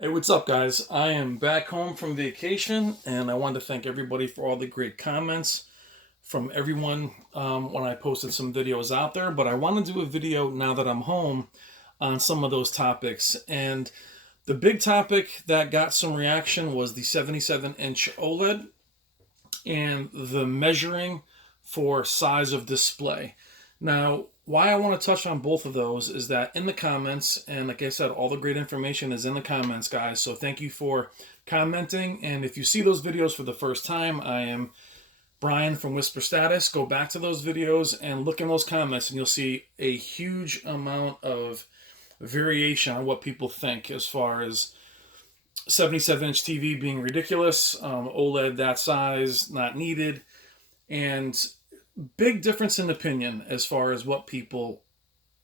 Hey, what's up, guys? I am back home from vacation, and I wanted to thank everybody for all the great comments from everyone when I posted some videos out there. But I want to do a video now that I'm home on some of those topics. And the big topic that got some reaction was the 77-inch OLED and the measuring for size of display. Now, why I want to touch on both of those is that in the comments, and like I said, all the great information is in the comments, guys. So thank you for commenting. And if you see those videos for the first time, I am Brian from Whisper Status. Go back to those videos and look in those comments, and you'll see a huge amount of variation on what people think as far as 77-inch TV being ridiculous, OLED that size not needed, and big difference in opinion as far as what people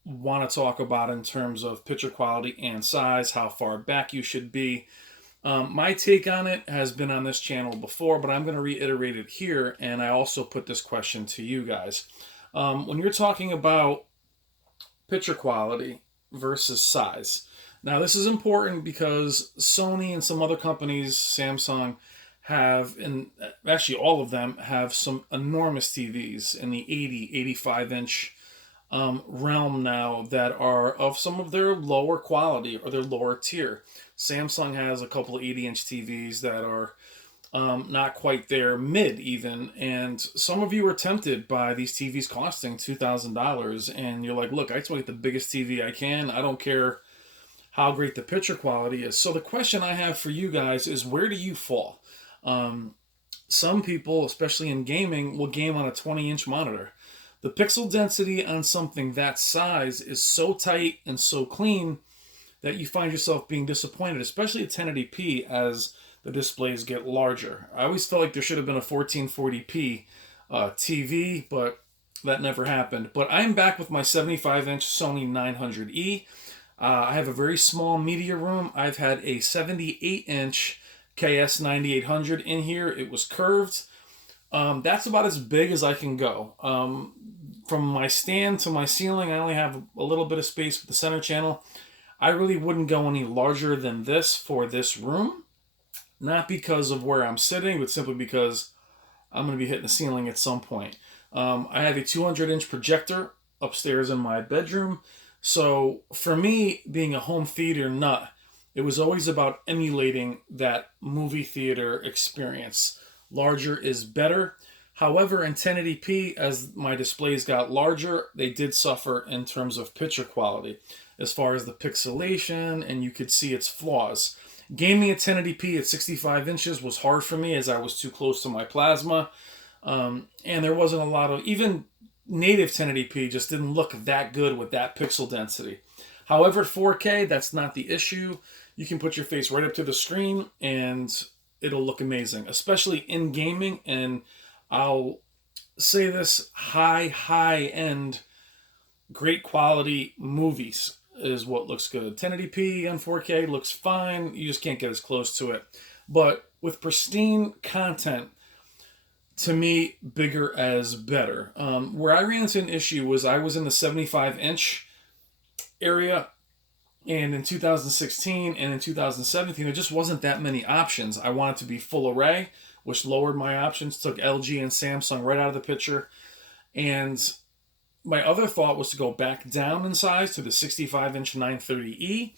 want to talk about in terms of picture quality and size, how far back you should be. My take on it has been on this channel before, but I'm going to reiterate it here, and I also put this question to you guys. When you're talking about picture quality versus size, now this is important because Sony and some other companies, Samsung, have, and actually all of them have some enormous TVs in the 80, 85-inch realm now that are of some of their lower quality or their lower tier. Samsung has a couple of 80-inch TVs that are not quite there, mid even, and some of you are tempted by these TVs costing $2,000, and you're like, look, I just want to get the biggest TV I can. I don't care how great the picture quality is. So the question I have for you guys is, where do you fall? Some people, especially in gaming, will game on a 20-inch monitor. The pixel density on something that size is so tight and so clean that you find yourself being disappointed, especially at 1080p as the displays get larger. I always felt like there should have been a 1440p TV, but that never happened. But I'm back with my 75-inch Sony 900E. I have a very small media room. I've had a 78-inch KS 9800 in here. It was curved. That's about as big as I can go. From my stand to my ceiling, I only have a little bit of space with the center channel. I really wouldn't go any larger than this for this room. Not because of where I'm sitting, but simply because I'm going to be hitting the ceiling at some point. I have a 200-inch projector upstairs in my bedroom. So for me, being a home theater nut, it was always about emulating that movie theater experience. Larger is better. However, in 1080p, as my displays got larger, they did suffer in terms of picture quality, as far as the pixelation, and you could see its flaws. Gaming at 1080p at 65 inches was hard for me as I was too close to my plasma, and there wasn't a lot of, even native 1080p just didn't look that good with that pixel density. However, 4K, that's not the issue. You can put your face right up to the screen and it'll look amazing, especially in gaming. And I'll say this, high end, great quality movies is what looks good. 1080p and 4K looks fine. You just can't get as close to it. But with pristine content, to me, bigger as better. Where I ran into an issue was I was in the 75-inch area, and in 2016 and in 2017, there just wasn't that many options. I wanted to be full array, which lowered my options, took LG and Samsung right out of the picture. And my other thought was to go back down in size to the 65-inch 930E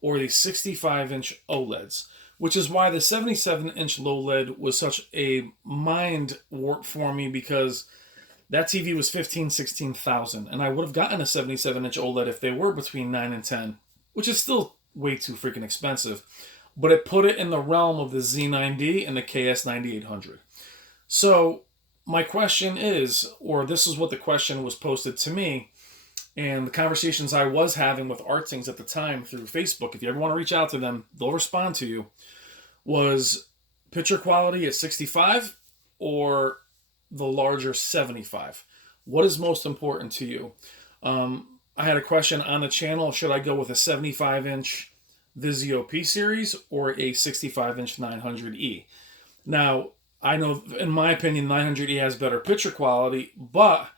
or the 65-inch OLEDs, which is why the 77-inch low LED was such a mind warp for me, because that TV was 16,000, and I would have gotten a 77-inch OLED if they were between 9 and 10, which is still way too freaking expensive. But it put it in the realm of the Z9D and the KS 9800. So my question is, or this is what the question was posted to me, and the conversations I was having with Artings at the time through Facebook, if you ever want to reach out to them, they'll respond to you, was picture quality at 65 or the larger 75? What is most important to you? I had a question on the channel, should I go with a 75-inch Vizio P series or a 65-inch 900E? Now, I know, in my opinion, 900E has better picture quality, but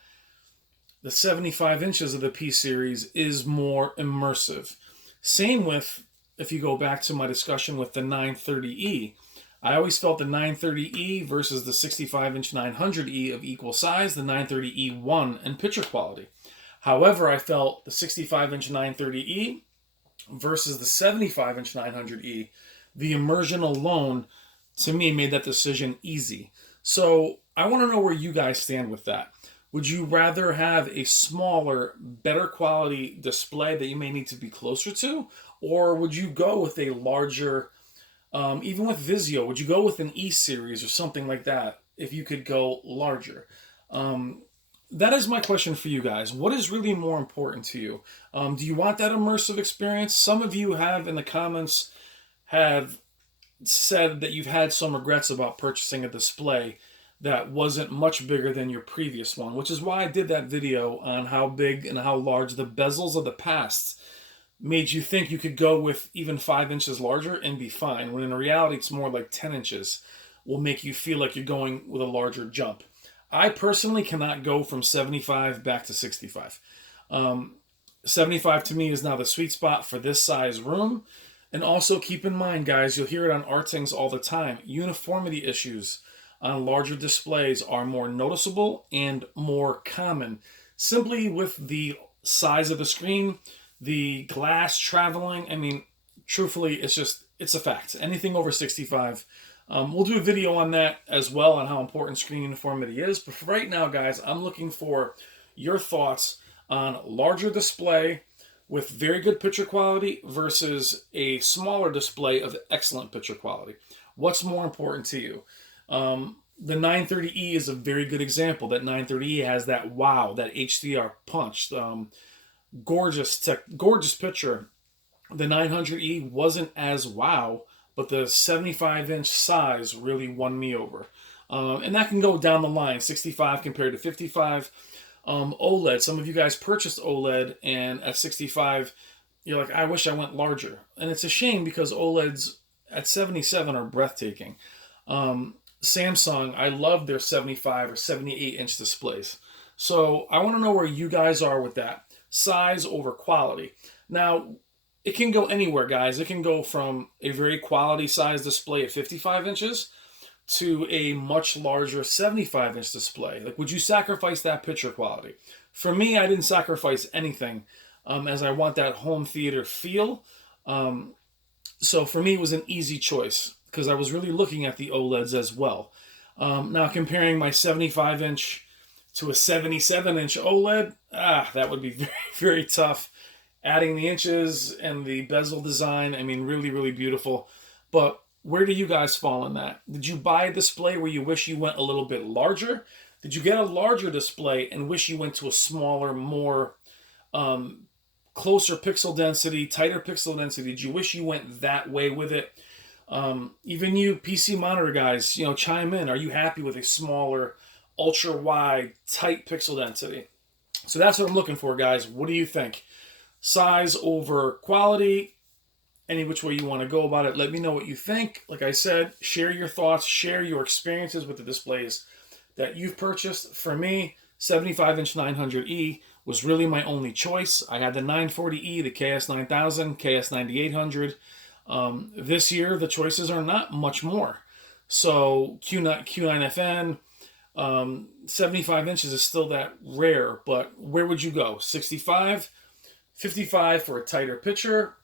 the 75 inches of the P series is more immersive. Same with if you go back to my discussion with the 930E, I always felt the 930E versus the 65-inch 900E of equal size, the 930E won in picture quality. However, I felt the 65-inch 930E versus the 75-inch 900E, the immersion alone, to me, made that decision easy. So I want to know where you guys stand with that. Would you rather have a smaller, better quality display that you may need to be closer to? Or would you go with a larger, even with Vizio, would you go with an E-series or something like that if you could go larger? That is my question for you guys. What is really more important to you? Do you want that immersive experience? Some of you have in the comments have said that you've had some regrets about purchasing a display that wasn't much bigger than your previous one, which is why I did that video on how big and how large the bezels of the past made you think you could go with even 5 inches larger and be fine, when in reality it's more like 10 inches will make you feel like you're going with a larger jump. I personally cannot go from 75 back to 65. 75 to me is now the sweet spot for this size room. And also keep in mind, guys, you'll hear it on Artings all the time, uniformity issues on larger displays are more noticeable and more common. Simply with the size of the screen, the glass traveling, I mean, truthfully, it's a fact. Anything over 65. We'll do a video on that as well on how important screen uniformity is. But for right now, guys, I'm looking for your thoughts on larger display with very good picture quality versus a smaller display of excellent picture quality. What's more important to you? The 930E is a very good example. That 930E has that wow, that HDR punch, gorgeous picture. The 900E wasn't as wow, but the 75-inch size really won me over. And that can go down the line, 65 compared to 55. OLED, some of you guys purchased OLED, and at 65, you're like, I wish I went larger. And it's a shame because OLEDs at 77 are breathtaking. Samsung, I love their 75 or 78-inch displays. So I want to know where you guys are with that. Size over quality. Now, it can go anywhere, guys. It can go from a very quality size display at 55 inches to a much larger 75-inch display. Like, would you sacrifice that picture quality? For me, I didn't sacrifice anything, as I want that home theater feel. So for me, it was an easy choice because I was really looking at the OLEDs as well. Now, comparing my 75-inch to a 77-inch OLED, that would be very, very tough. Adding the inches and the bezel design, I mean, really, really beautiful. But where do you guys fall in that? Did you buy a display where you wish you went a little bit larger? Did you get a larger display and wish you went to a smaller, more closer pixel density, tighter pixel density? Did you wish you went that way with it? Even you PC monitor guys, chime in. Are you happy with a smaller, ultra wide, tight pixel density? So that's what I'm looking for, guys. What do you think? Size over quality, any which way you want to go about it. Let me know what you think. Like I said, share your thoughts, share your experiences with the displays that you've purchased. For me, 75-inch 900E was really my only choice. I had the 940E, the KS9000, KS9800. This year, the choices are not much more. So Q9FN, 75 inches is still that rare, but where would you go? 65? 55 for a tighter picture.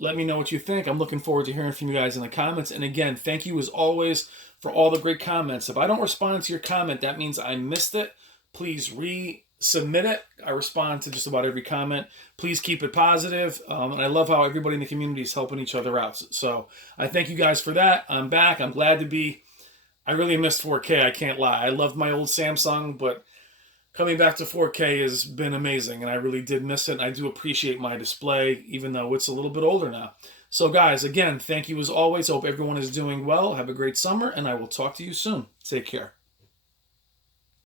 Let me know what you think. I'm looking forward to hearing from you guys in the comments. And again, thank you as always for all the great comments. If I don't respond to your comment, that means I missed it. Please resubmit it. I respond to just about every comment. Please keep it positive. And I love how everybody in the community is helping each other out. So I thank you guys for that. I'm back. I'm glad to be. I really missed 4K. I can't lie. I loved my old Samsung, but coming back to 4K has been amazing, and I really did miss it. And I do appreciate my display, even though it's a little bit older now. So, guys, again, thank you as always. Hope everyone is doing well. Have a great summer, and I will talk to you soon. Take care.